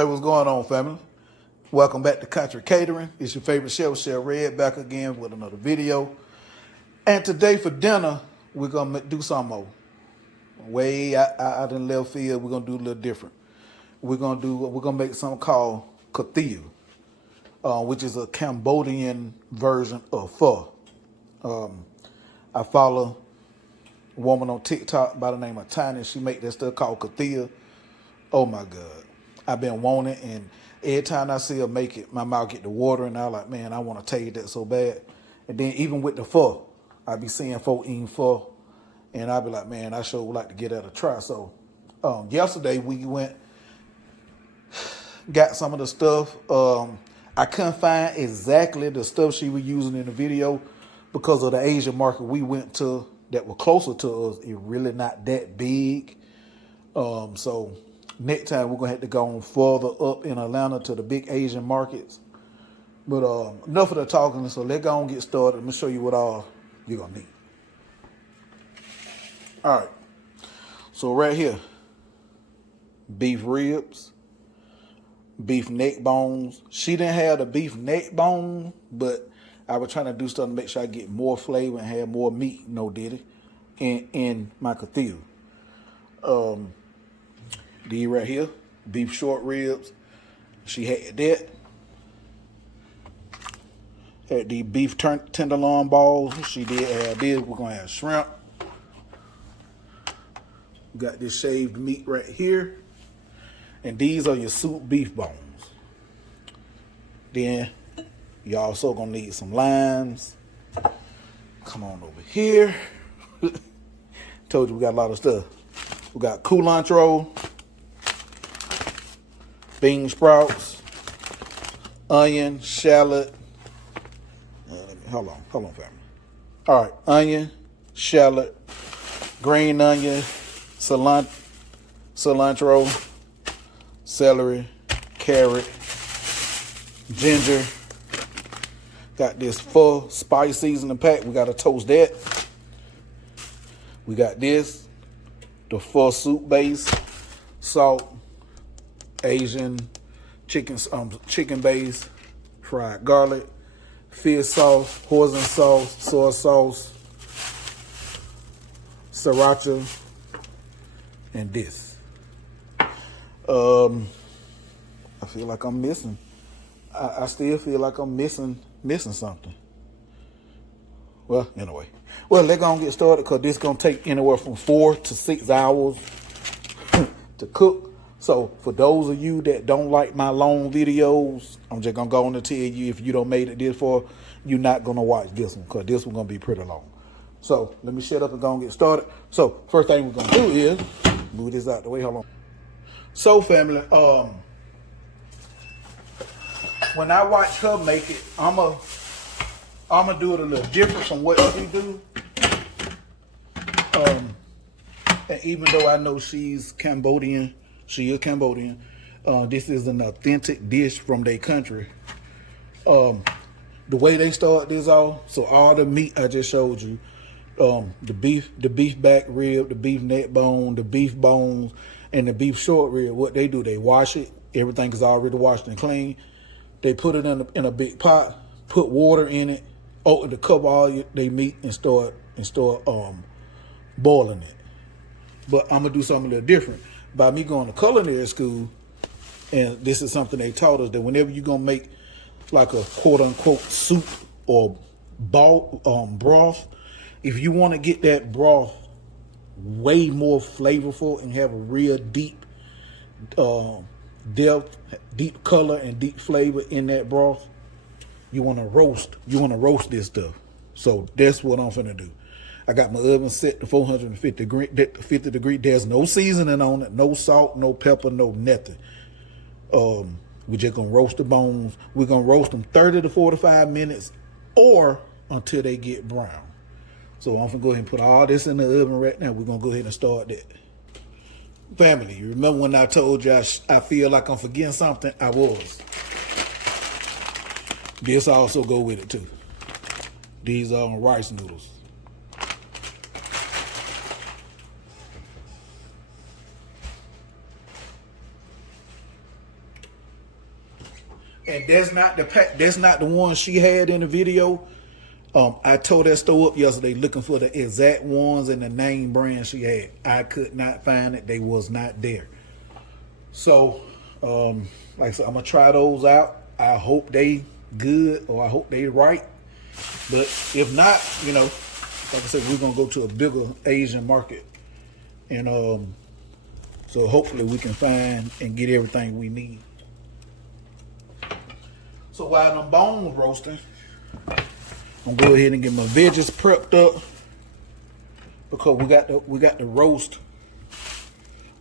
Hey, what's going on, family? Welcome back to Country Catering. It's your favorite chef, Chef Red, back again with another video. And today for dinner, we're gonna do something more. Way out in left field, we're gonna do a little different. We're gonna make something called Katheiw, which is a Cambodian version of pho. I follow a woman on TikTok by the name of Tiny. She make that stuff called Katheiw. Oh my God. I've been wanting it, and every time I see her make it, my mouth get to water, and I'm like, man, I want to taste that so bad. And then even with the pho, I be seeing folk eating pho, and I be like, man, I sure would like to get that a try. So yesterday we got some of the stuff. I couldn't find exactly the stuff she was using in the video because of the Asian market we went to that were closer to us. It really not that big. So next time we're gonna have to go on further up in Atlanta to the big Asian markets. But enough of the talking, so let's go and get started. Let me show you what all you're gonna need. All right, so right here, beef ribs, beef neck bones. She didn't have the beef neck bone, but I was trying to do something to make sure I get more flavor and have more meat, in my Katheiw. These right here, beef short ribs. She had that. Had the beef tenderloin balls. She did have this. We're gonna have shrimp. Got this shaved meat right here. And these are your soup beef bones. Then you also gonna need some limes. Come on over here. Told you we got a lot of stuff. We got cilantro, bean sprouts, onion, shallot. Hold on, family. All right, onion, shallot, green onion, cilantro, celery, carrot, ginger. Got this pho spice seasoning pack. We got to toast that. We got this, the pho soup base, salt, Asian chicken base, fried garlic, fish sauce, hoisin sauce, soy sauce, sriracha, and this. I feel like I'm missing. I still feel like I'm missing something. Well, anyway. Well, let's go and get started because this is going to take anywhere from 4 to 6 hours to cook. So for those of you that don't like my long videos, I'm just going to go on and tell you, if you don't made it this far, you're not going to watch this one because this one's going to be pretty long. So let me shut up and go and get started. So first thing we're going to do is move this out the way. Hold on. So family, when I watch her make it, I'm gonna do it a little different from what she do. And even though I know she's Cambodian, she is Cambodian. This is an authentic dish from their country. The way they start this off, so all the meat I just showed you, the beef back rib, the beef neck bone, the beef bones, and the beef short rib. What they do, they wash it. Everything is already washed and clean. They put it in a big pot, put water in it, to cover all their meat and start boiling it. But I'm gonna do something a little different. By me going to culinary school, and this is something they taught us, that whenever you're gonna make like a quote unquote soup or broth, if you want to get that broth way more flavorful and have a real deep depth, deep color and deep flavor in that broth, you want to roast this stuff. So that's what I'm finna do. I got my oven set to 450 degree. There's no seasoning on it, no salt, no pepper, no nothing. We're just gonna roast the bones. We're gonna roast them 30 to 45 minutes or until they get brown. So I'm gonna go ahead and put all this in the oven right now. We're gonna go ahead and start that. Family, you remember when I told you I feel like I'm forgetting something? I was. This also go with it too. These are rice noodles. And that's not the pack. That's not the one she had in the video. I tore that store up yesterday looking for the exact ones and the name brand she had. I could not find it. They was not there. So, like I said, I'm gonna try those out. I hope they good or I hope they right. But if not, you know, like I said, we're gonna go to a bigger Asian market, and so hopefully we can find and get everything we need. So while them bones roasting, I'm gonna go ahead and get my veggies prepped up because we got the roast.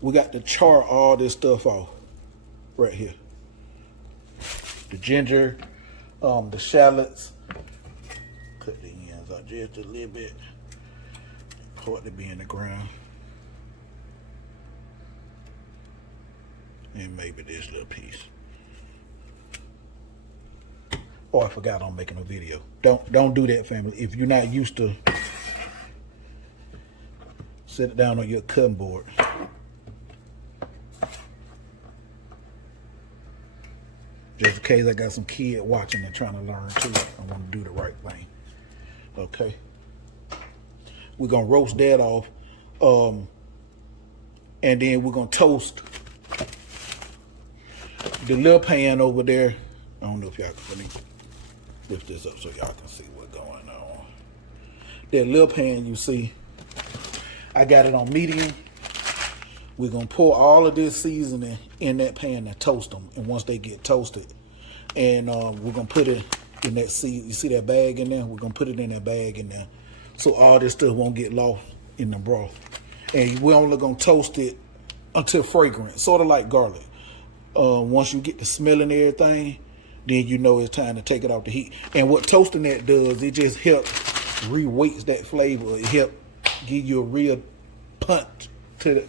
We got to char all this stuff off right here. The ginger, the shallots. Cut the ends out just a little bit. Part to be in the ground. And maybe this little piece. Oh, I forgot I'm making a video. Don't do that, family. If you're not used to, set it down on your cutting board. Just in case I got some kid watching and trying to learn too. I want to do the right thing. Okay. We're gonna roast that off. And then we're gonna toast the little pan over there. I don't know if y'all can, let me lift this up so y'all can see what's going on. That little pan you see, I got it on medium. We're gonna pour all of this seasoning in that pan and toast them. And once they get toasted, and we're gonna put it in that you see that bag in there? We're gonna put it in that bag in there, so all this stuff won't get lost in the broth. And we're only gonna toast it until fragrant, sort of like garlic. Once you get the smell and everything, then you know it's time to take it off the heat. And what toasting that does, it just helps re-weights that flavor. It helps give you a real punch to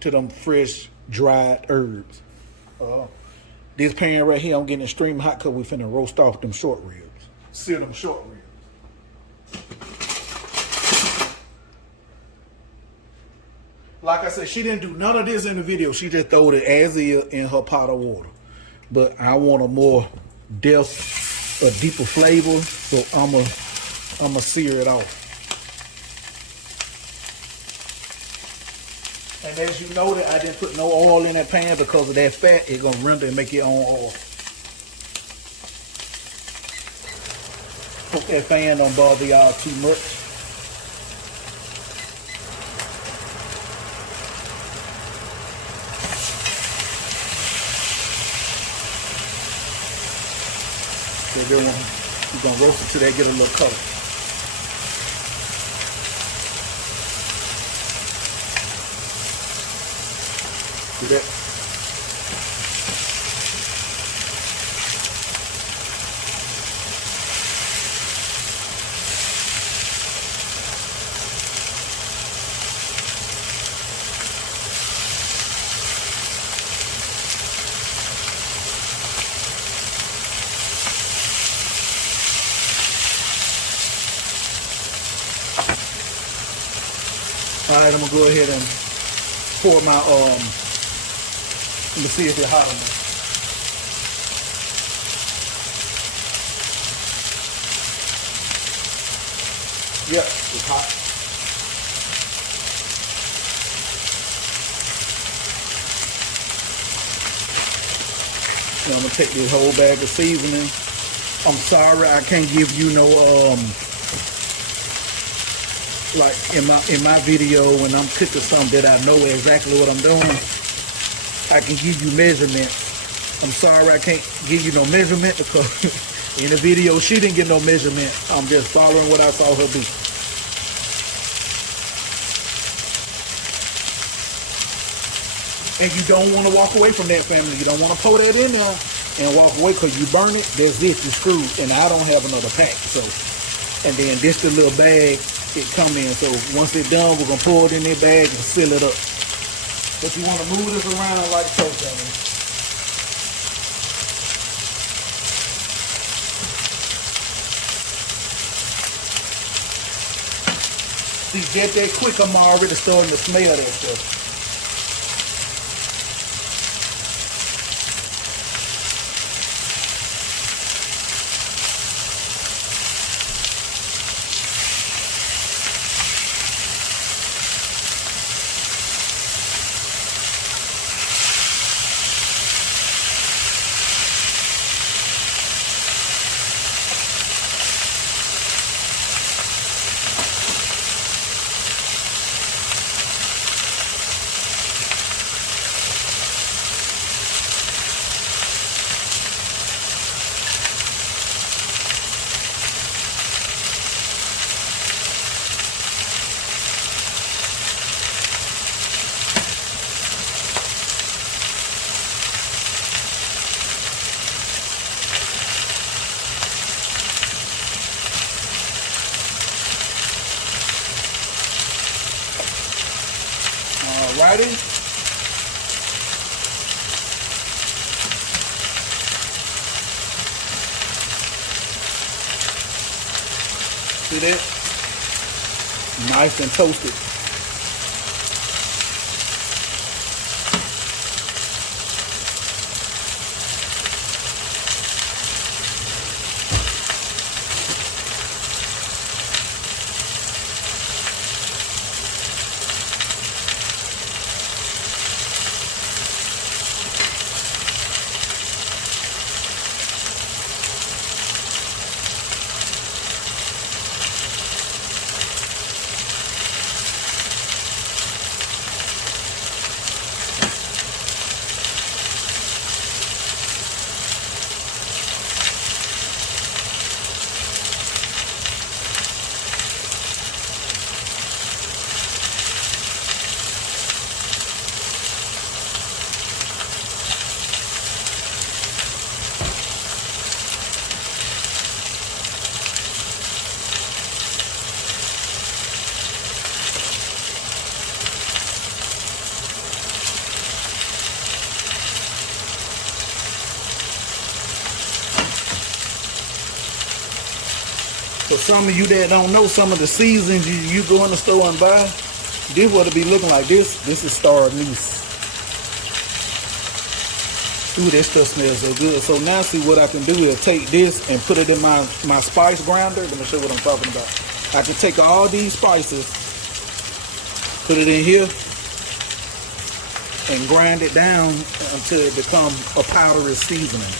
them fresh dried herbs. This pan right here, I'm getting extremely hot because we finna roast off them short ribs. Sear them short ribs. Like I said, she didn't do none of this in the video. She just throwed it as is in her pot of water. But I want a more depth, a deeper flavor, so I'ma sear it off. And as you know that I didn't put no oil in that pan because of that fat, it's gonna render and make your own oil. Hope that fan don't bother y'all too much. So then we're gonna roast it till they get a little color. See that? All right, I'm gonna go ahead and pour my let me see if it's hot enough. Yep, it's hot. And I'm gonna take this whole bag of seasoning. I'm sorry I can't give you no like in my video when I'm cooking something that I know exactly what I'm doing. I can give you measurements. I'm sorry I can't give you no measurement because in the video she didn't get no measurement. I'm just following what I saw her do. And you don't want to walk away from that, family. You don't want to pour that in there and walk away because you burn it. That's it, you're screwed. And I don't have another pack. So, and then this the little bag it come in. So once it's done, we're gonna pour it in that bag and seal it up. But you want to move this around like so, family. See, get that quick, I'm already starting to smell that stuff. See that? Nice and toasted. For some of you that don't know, some of the seasons you go in the store and buy, this what it be looking like. This is star anise. Ooh, that stuff smells so good. So now see what I can do is take this and put it in my spice grinder. Let me show you what I'm talking about. I can take all these spices, put it in here, and grind it down until it becomes a powdery seasoning.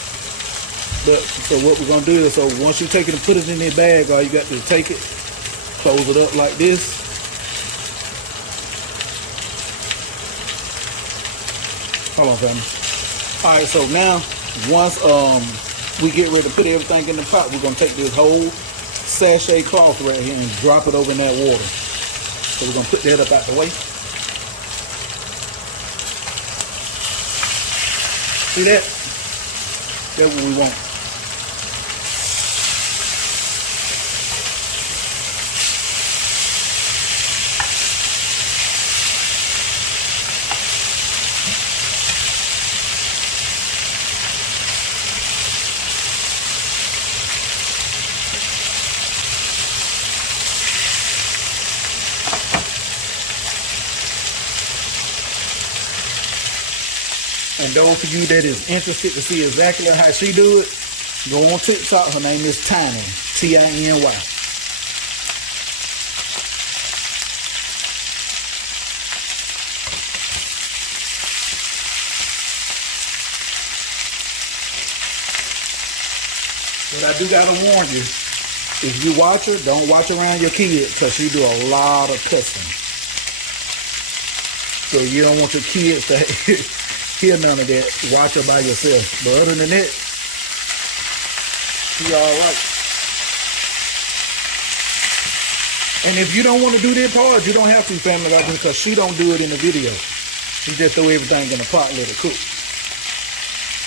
But so what we're gonna do is, so once you take it and put it in that bag, all you got to take it, close it up like this. Hold on, family. All right, so now once we get ready to put everything in the pot, we're gonna take this whole sachet cloth right here and drop it over in that water. So we're gonna put that up out the way. See that? That's what we want. And those of you that is interested to see exactly how she do it, go on TikTok. Her name is Tiny, T-I-N-Y. But I do gotta warn you, if you watch her, don't watch around your kids, because she do a lot of cussing. So you don't want your kids to hear none of that. Watch her by yourself. But other than that, she all right. And if you don't want to do that part, you don't have to, family, like this, because she don't do it in the video. She just throw everything in the pot and let it cook.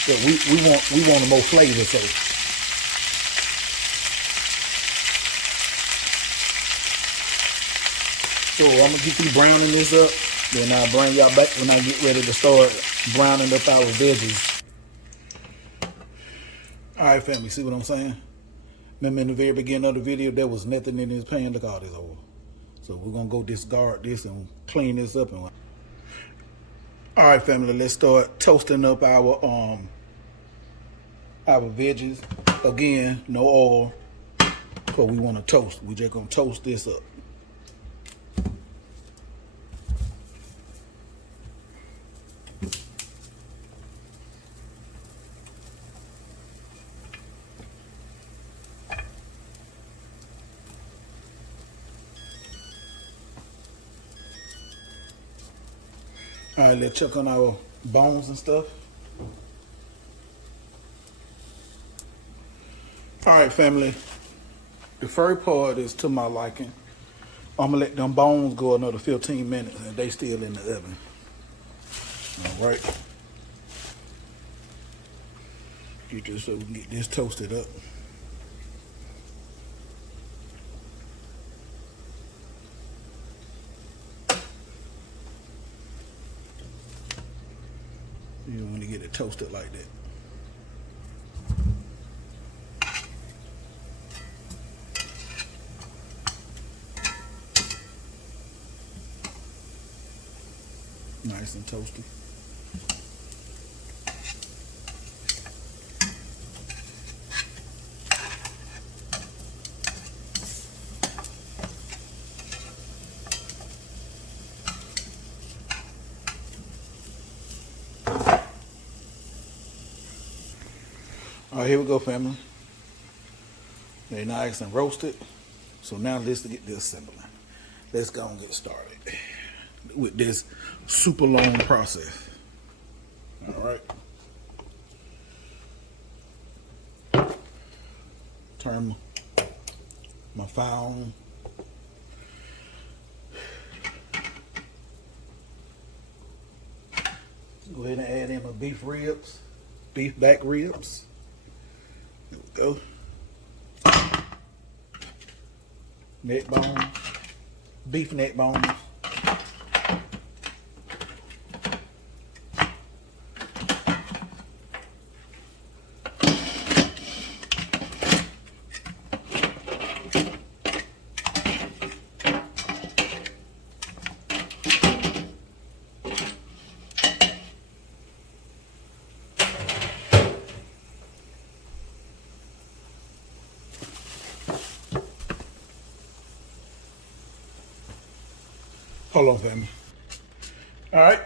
But we want a more flavor, so. So I'm gonna get you browning this up. Then I'll bring y'all back when I get ready to start browning up our veggies. Alright, family, see what I'm saying? Remember in the very beginning of the video, there was nothing in this pan. Look at all this oil. So we're gonna go discard this and clean this up. Alright, family, let's start toasting up our veggies. Again, no oil, because we want to toast. We just gonna toast this up. All right, let's check on our bones and stuff. All right, family. The first part is to my liking. I'm gonna let them bones go another 15 minutes and they still in the oven. All right. Get this so we can get this toasted up. You want to get it toasted like that. nice and toasty. All right, here we go, family. They're nice and roasted. So now let's get this assembling. Let's go and get started with this super long process. All right. Turn my fire on. Go ahead and add in my beef ribs, beef back ribs. There we go. Neck bones, beef neck bones. Hold on, family. All right.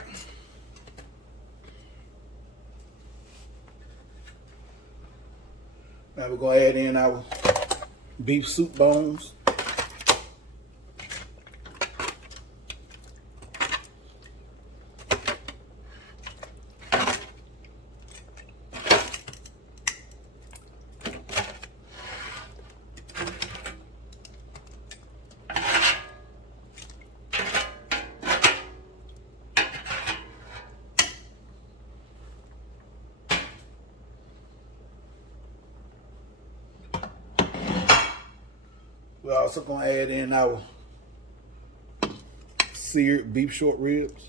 Now we're going to add in our beef soup bones. We're also going to add in our seared beef short ribs.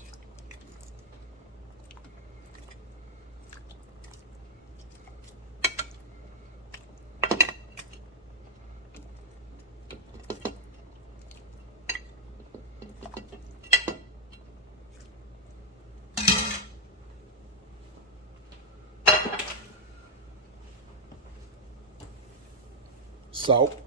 Salt.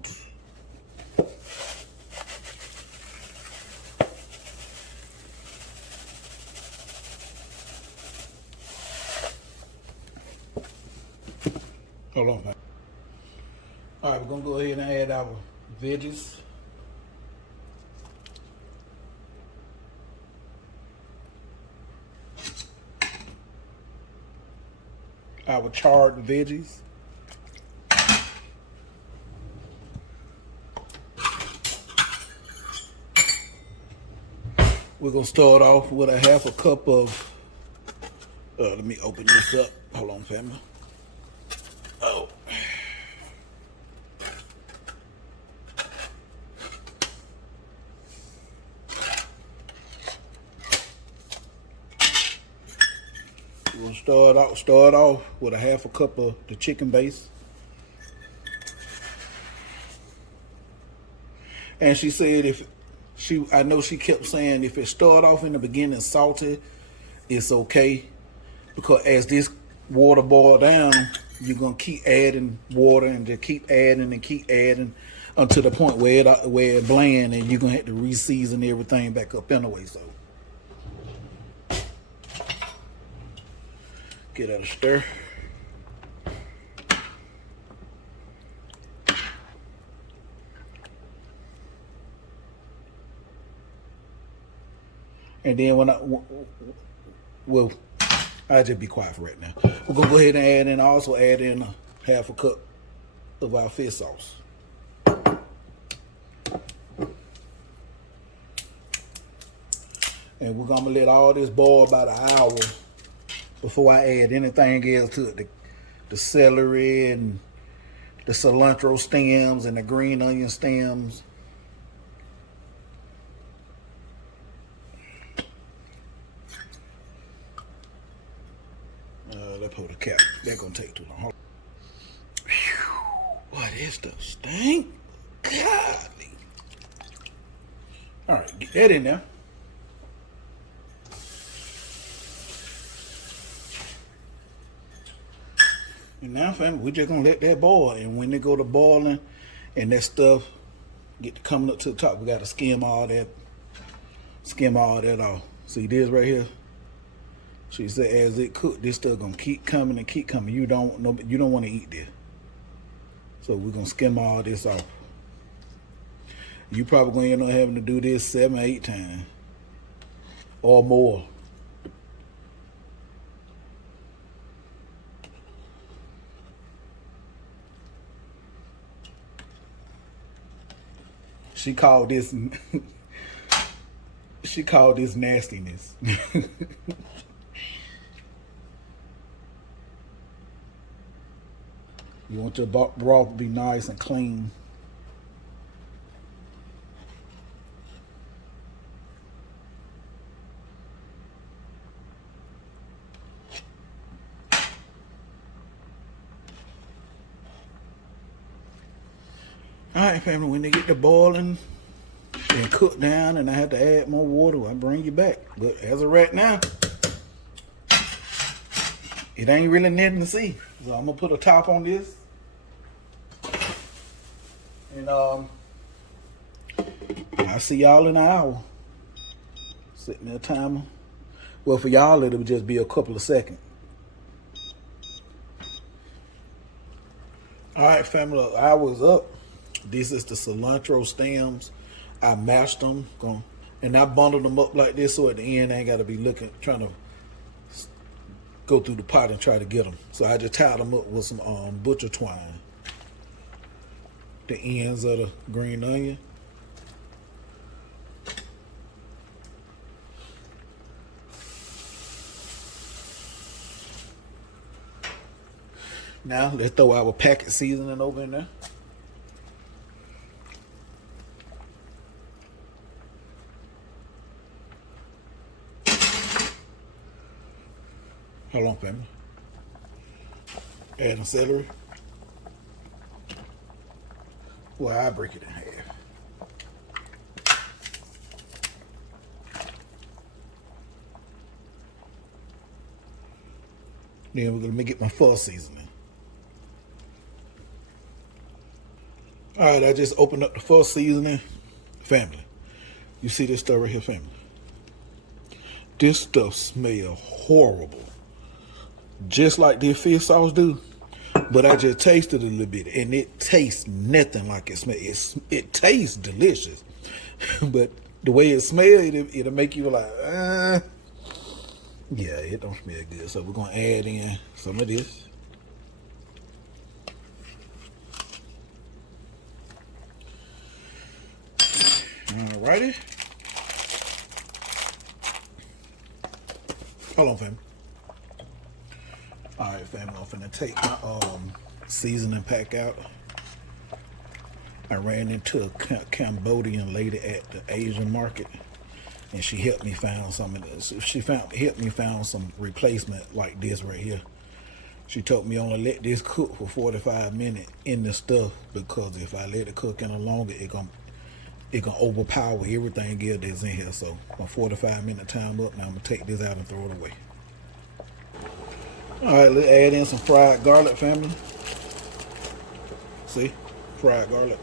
Hold on, man. All right, we're gonna go ahead and add our veggies. Our charred veggies. We're gonna start off with a half a cup of, let me open this up. Hold on, family. Oh. We're gonna start off with a half a cup of the chicken base. And she said I know she kept saying if it start off in the beginning salty, it's okay. Because as this water boil down, you're gonna keep adding water and just keep adding until the point where it bland, and you're gonna have to re-season everything back up anyway. So get that a stir. And then I'll just be quiet for right now. We're gonna go ahead and add in a half a cup of our fish sauce. And we're gonna let all this boil about an hour before I add anything else to it. The celery and the cilantro stems and the green onion stems. Let's put a cap. That's gonna take too long. Boy, this stuff stink. Golly. All right, get that in there. And now, family, we're just gonna let that boil. And when they go to boiling and that stuff get to coming up to the top, we gotta skim all that off. See this right here? She said as it cook, this stuff gonna keep coming and keep coming. You don't want to eat this. So we're gonna skim all this off. You probably gonna end up having to do this 7 or 8 times or more. She called this nastiness. You want your broth to be nice and clean. All right, family, when they get to boiling and cook down and I have to add more water, I'll bring you back. But as of right now, it ain't really nothing to see. So I'm gonna put a top on this. And I'll see y'all in an hour. Set me a timer. Well, for y'all, it'll just be a couple of seconds. All right, family, the hour's up. This is the cilantro stems. I mashed them, and I bundled them up like this so at the end I ain't got to be trying to go through the pot and try to get them. So I just tied them up with some butcher twine. The ends of the green onion. Now let's throw our packet seasoning over in there. Hold on, family. Adding celery. Well, I break it in half. Then we're gonna get my pho seasoning. All right, I just opened up the pho seasoning. Family, you see this stuff right here, family? This stuff smells horrible. Just like the fish sauce do. But I just tasted a little bit and it tastes nothing like it smells. It tastes delicious. But the way it smells, it'll make you like, yeah, it don't smell good. So we're gonna add in some of this. Alrighty. Hold on, family. All right, family, I'm finna take my seasoning pack out. I ran into a Cambodian lady at the Asian market, and she helped me find some of this. Helped me find some replacement like this right here. She told me only let this cook for 45 minutes in the stuff, because if I let it cook any longer, it gonna overpower everything else that's in here. So my 45-minute time up. Now I'm gonna take this out and throw it away. All right, let's add in some fried garlic, family. See, fried garlic.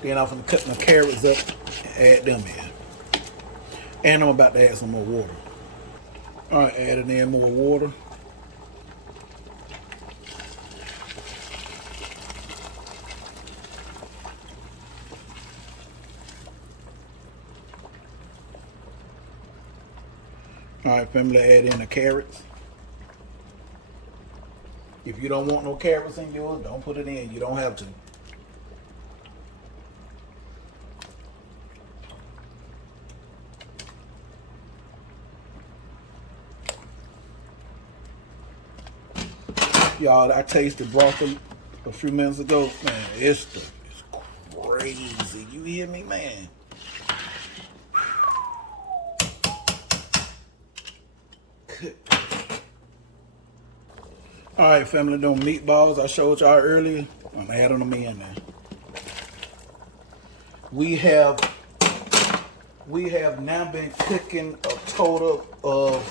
Then I'm gonna cut my carrots up and add them in. And I'm about to add some more water. All right, adding in more water. All right, family, add in the carrots. If you don't want no carrots in yours, don't put it in. You don't have to. Y'all, I tasted broth a few minutes ago. Man, it's crazy. You hear me, man? All right, family, them meatballs I showed y'all earlier, I'm adding them in there. We have now been cooking a total of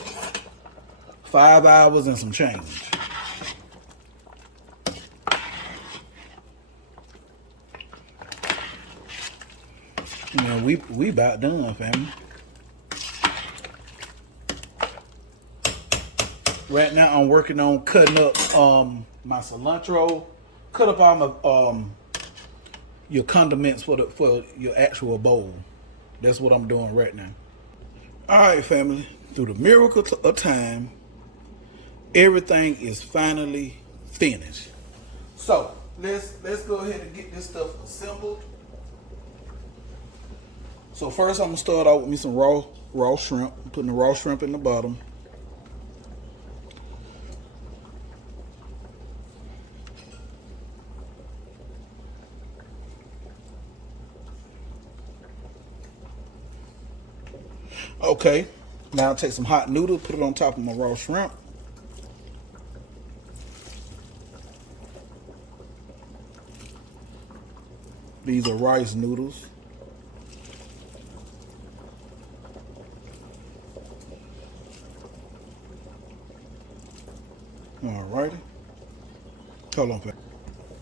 5 hours and some change. You know, we about done, family. Right now I'm working on cutting up my cilantro. Cut up all my your condiments for your actual bowl. That's what I'm doing right now. All right, family. Through the miracle of time, everything is finally finished. So let's go ahead and get this stuff assembled. So first, I'm gonna start out with me some raw shrimp. I'm putting the raw shrimp in the bottom. Okay, now I'll take some hot noodle, put it on top of my raw shrimp. These are rice noodles. Alrighty. Hold on,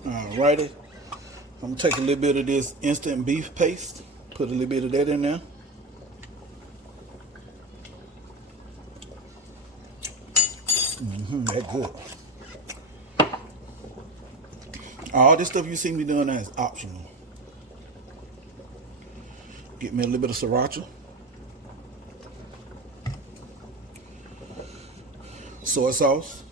alrighty. I'm gonna take a little bit of this instant beef paste, put a little bit of that in there. That's good. All this stuff you see me doing now is optional. Get me a little bit of sriracha. Soy sauce.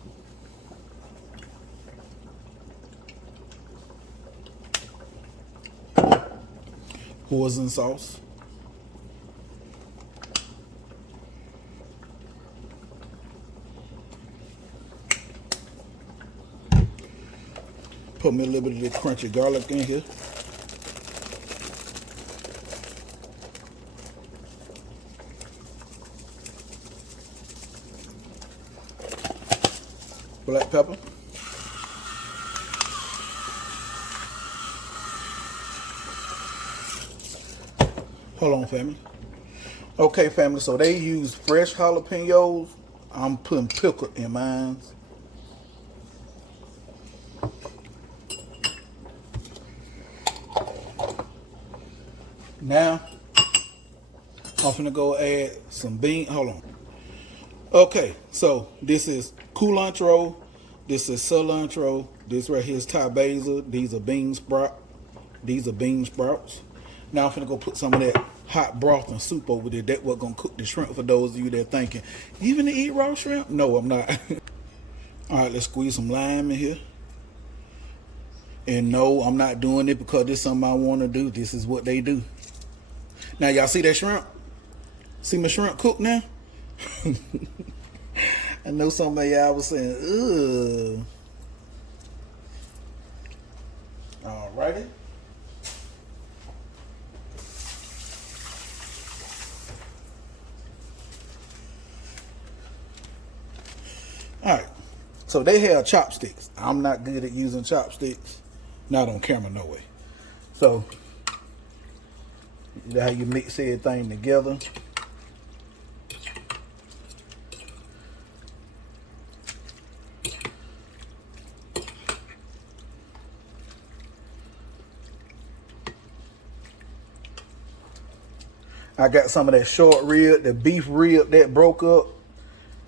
Hoisin sauce. Put me a little bit of this crunchy garlic in here. Black pepper. Hold on, family. Okay, family, so they use fresh jalapenos. I'm putting pickled in mine. Now, I'm finna go add some bean. Hold on. Okay, so this is culantro. This is cilantro. This right here is Thai basil. These are bean sprouts. Now I'm finna go put some of that hot broth and soup over there. That's what's gonna cook the shrimp for those of you that are thinking, you gonna eat raw shrimp? No, I'm not. All right, let's squeeze some lime in here. And no, I'm not doing it because this is something I want to do. This is what they do. Now, y'all see that shrimp? See my shrimp cook now? I know some of y'all was saying, ugh. Alrighty. Alright. So they have chopsticks. I'm not good at using chopsticks. Not on camera, no way. So, you know how you mix everything together. I got some of that short rib, the beef rib that broke up.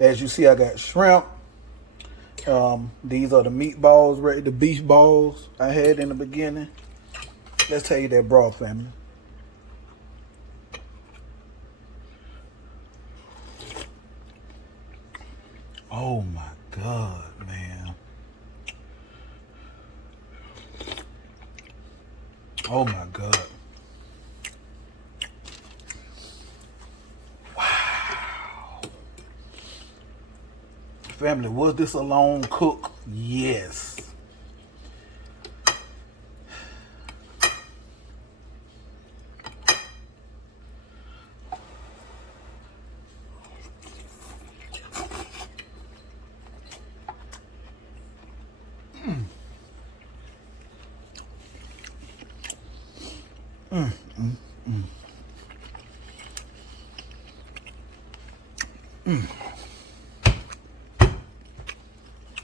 As you see, I got shrimp. These are the meatballs, right? The beef balls I had in the beginning. Let's tell you that broth, family. Oh my God, man. Oh my God. Wow. Family, was this a long cook? Yes.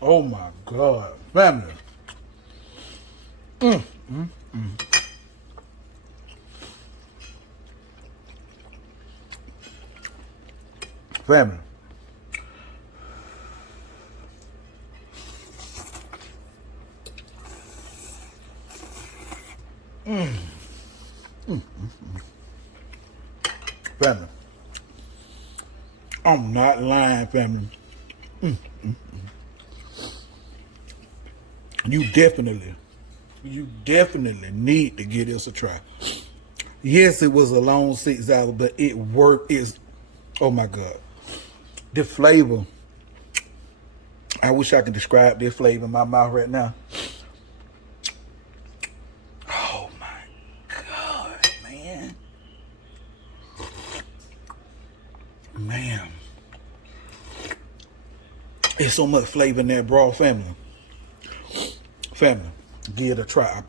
Oh my God, family. Family. Family. I'm not lying, family. You definitely need to give this a try. Yes, it was a long 6 hours, but it worked. Oh my God. The flavor. I wish I could describe this flavor in my mouth right now. Oh my God, man. Man. There's so much flavor in that broth, family. Family, give it a try.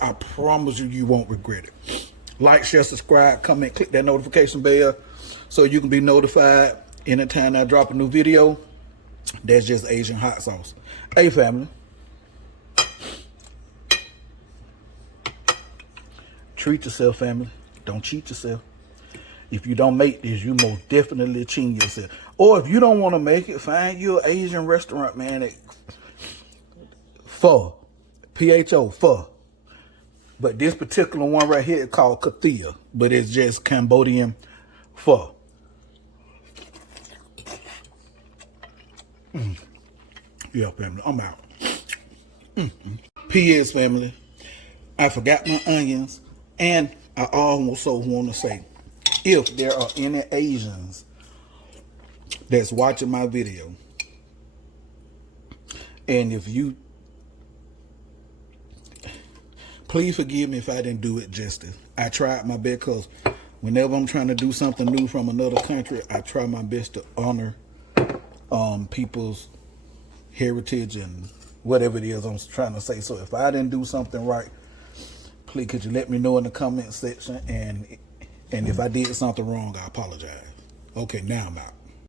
I promise you, you won't regret it. Like, share, subscribe, comment, click that notification bell so you can be notified anytime I drop a new video. That's just Asian hot sauce. Hey, family. Treat yourself, family. Don't cheat yourself. If you don't make this, you most definitely cheat yourself. Or if you don't want to make it, find you an Asian restaurant, man. Pho. Pho. Pho. But this particular one right here is called Katheiw. But it's just Cambodian pho. Yeah, family. I'm out. P.S. family. I forgot my onions. And I also want to say, if there are any Asians that's watching my video, and if you, please forgive me if I didn't do it justice. I tried my best, because whenever I'm trying to do something new from another country, I try my best to honor people's heritage and whatever it is I'm trying to say. So if I didn't do something right, please could you let me know in the comment section, and if I did something wrong, I apologize. Okay, now I'm out.